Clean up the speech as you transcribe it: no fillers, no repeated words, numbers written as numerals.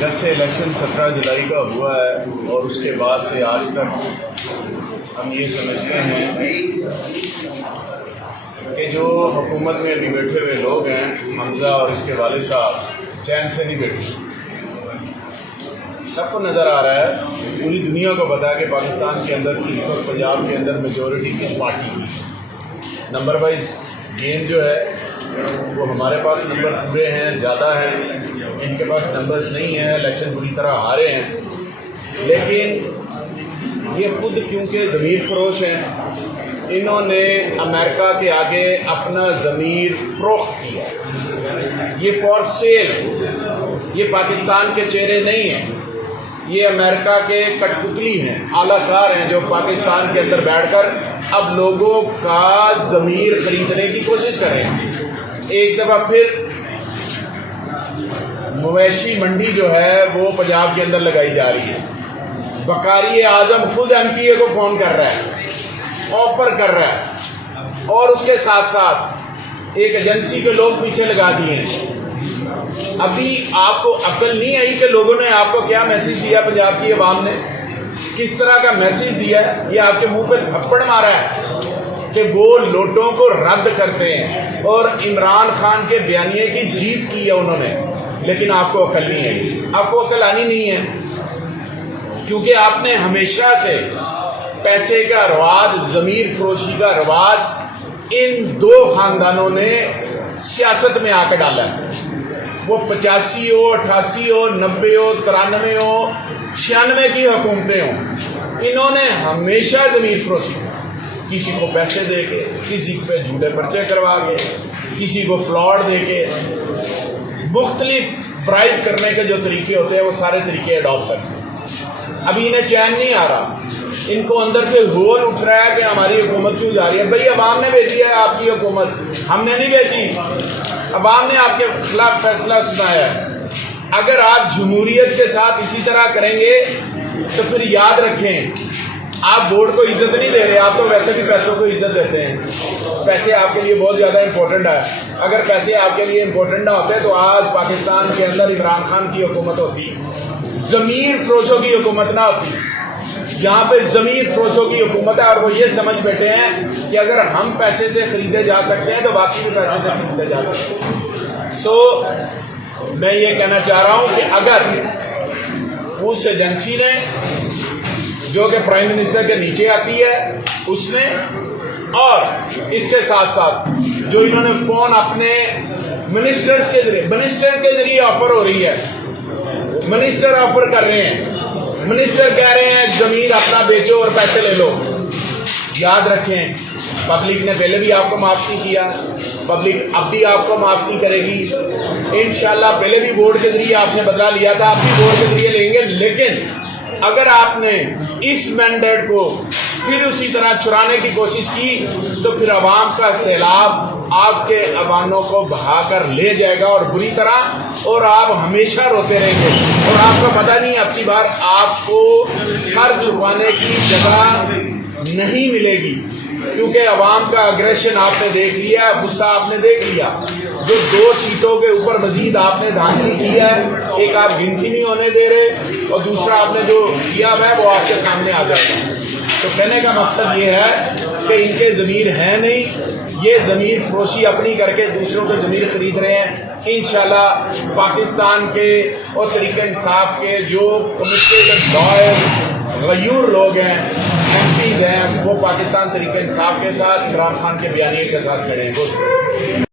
جب سے الیکشن 17 جولائی کا ہوا ہے اور اس کے بعد سے آج تک ہم یہ سمجھتے ہیں کہ جو حکومت میں ابھی بیٹھے ہوئے لوگ ہیں، حمزہ اور اس کے والد صاحب چین سے نہیں بیٹھے۔ سب کو نظر آ رہا ہے، پوری دنیا کو پتا ہے کہ پاکستان کے اندر اس وقت پنجاب کے اندر میجورٹی کس پارٹی کی۔ نمبر وائز گیم جو ہے وہ ہمارے پاس نمبر پورے ہیں، زیادہ ہیں، ان کے پاس نمبرز نہیں ہیں، الیکشن پوری طرح ہارے ہیں، لیکن یہ خود کیونکہ ضمیر فروش ہیں، انہوں نے امریکہ کے آگے اپنا ضمیر فروخت کیا۔ یہ فار سیل، یہ پاکستان کے چہرے نہیں ہیں، یہ امریکہ کے کٹ پتلی ہیں، اعلیٰ کار ہیں جو پاکستان کے اندر بیٹھ کر اب لوگوں کا ضمیر خریدنے کی کوشش کر رہے ہیں۔ ایک دفعہ پھر مویشی منڈی جو ہے وہ پنجاب کے اندر لگائی جا رہی ہے۔ بقاری اعظم خود ایم پی اے کو فون کر رہا ہے، آفر کر رہا ہے، اور اس کے ساتھ ساتھ ایک ایجنسی کے لوگ پیچھے لگا دیے ہیں۔ ابھی آپ کو عقل نہیں آئی کہ لوگوں نے آپ کو کیا میسج دیا، پنجاب کی عوام نے کس طرح کا میسج دیا ہے؟ یہ آپ کے منہ پہ تھپڑ مارا ہے کہ وہ لوٹوں کو رد کرتے ہیں، اور عمران خان کے بیانیے کی جیت کی ہے انہوں نے، لیکن آپ کو عقل نہیں آئی، آپ کو عقل آنی نہیں ہے، کیونکہ آپ نے ہمیشہ سے پیسے کا رواج، ضمیر فروشی کا رواج ان دو خاندانوں نے سیاست میں آ کے ڈالا ہے۔ وہ 85 ہو، 88 ہو، 90 ہو، 93 ہو، 96 کی حکومتیں ہوں، انہوں نے ہمیشہ ضمیر فروشی، کسی کو پیسے دے کے، کسی پہ جھوٹے پرچے کروا کے، کسی کو پلاٹ دے کے، مختلف برائب کرنے کے جو طریقے ہوتے ہیں وہ سارے طریقے اڈاپٹ کرتے ہیں۔ ابھی انہیں چین نہیں آ رہا، ان کو اندر سے ہول اٹھ رہا ہے کہ ہماری حکومت کیوں جا رہی ہے۔ بھئی عوام نے بھیجی ہے آپ کی حکومت، ہم نے نہیں بھیجی، عوام نے آپ کے خلاف فیصلہ سنایا ہے۔ اگر آپ جمہوریت کے ساتھ اسی طرح کریں گے تو پھر یاد رکھیں، آپ ووٹ کو عزت نہیں دے رہے، آپ تو ویسے بھی پیسوں کو عزت دیتے ہیں۔ پیسے آپ کے لیے بہت زیادہ امپورٹنٹ ہے، اگر پیسے آپ کے لیے امپورٹنٹ نہ ہوتے تو آج پاکستان کے اندر عمران خان کی حکومت ہوتی، ضمیر فروشوں کی حکومت نہ ہوتی۔ یہاں پہ ضمیر فروشوں کی حکومت ہے، اور وہ یہ سمجھ بیٹھے ہیں کہ اگر ہم پیسے سے خریدے جا سکتے ہیں تو باقی بھی پیسے سے خریدے جا سکتے ہیں۔ میں یہ کہنا چاہ رہا ہوں کہ اگر اس ایجنسی نے جو کہ پرائم منسٹر کے نیچے آتی ہے اس نے، اور اس کے ساتھ ساتھ جو انہوں نے فون اپنے منسٹر کے ذریعے آفر ہو رہی ہے، منسٹر آفر کر رہے ہیں، منسٹر کہہ رہے ہیں ضمیر اپنا بیچو اور پیسے لے لو۔ یاد رکھیں، پبلک نے پہلے بھی آپ کو معاف نہیں کیا، پبلک اب بھی آپ کو معاف نہیں کرے گی انشاءاللہ۔ پہلے بھی ووٹ کے ذریعے آپ نے بدلا لیا تھا، اب بھی ووٹ کے ذریعے لیں گے، لیکن اگر آپ نے اس مینڈیٹ کو پھر اسی طرح چرانے کی کوشش کی تو پھر عوام کا سیلاب آپ کے ایوانوں کو بہا کر لے جائے گا، اور بری طرح، اور آپ ہمیشہ روتے رہیں گے، اور آپ کو پتہ نہیں اب کی بار آپ کو سر چھپانے کی جگہ نہیں ملے گی، کیونکہ عوام کا اگریشن آپ نے دیکھ لیا، غصہ آپ نے دیکھ لیا۔ جو 2 سیٹوں کے اوپر مزید آپ نے دھاندلی کی ہے، ایک آپ گنتی نہیں ہونے دے رہے، اور دوسرا آپ نے جو کیا ہے وہ آپ کے سامنے آ جاتا ہے۔ تو کہنے کا مقصد یہ ہے کہ ان کے ضمیر ہیں نہیں، یہ ضمیر فروشی اپنی کر کے دوسروں کے ضمیر خرید رہے ہیں۔ انشاءاللہ پاکستان کے اور طریقہ انصاف کے جو کمیٹڈ لائر غیور لوگ ہیں، ایم پیز ہیں، وہ پاکستان طریقہ انصاف کے ساتھ، عمران خان کے بیانیے کے ساتھ کھڑے ہیں۔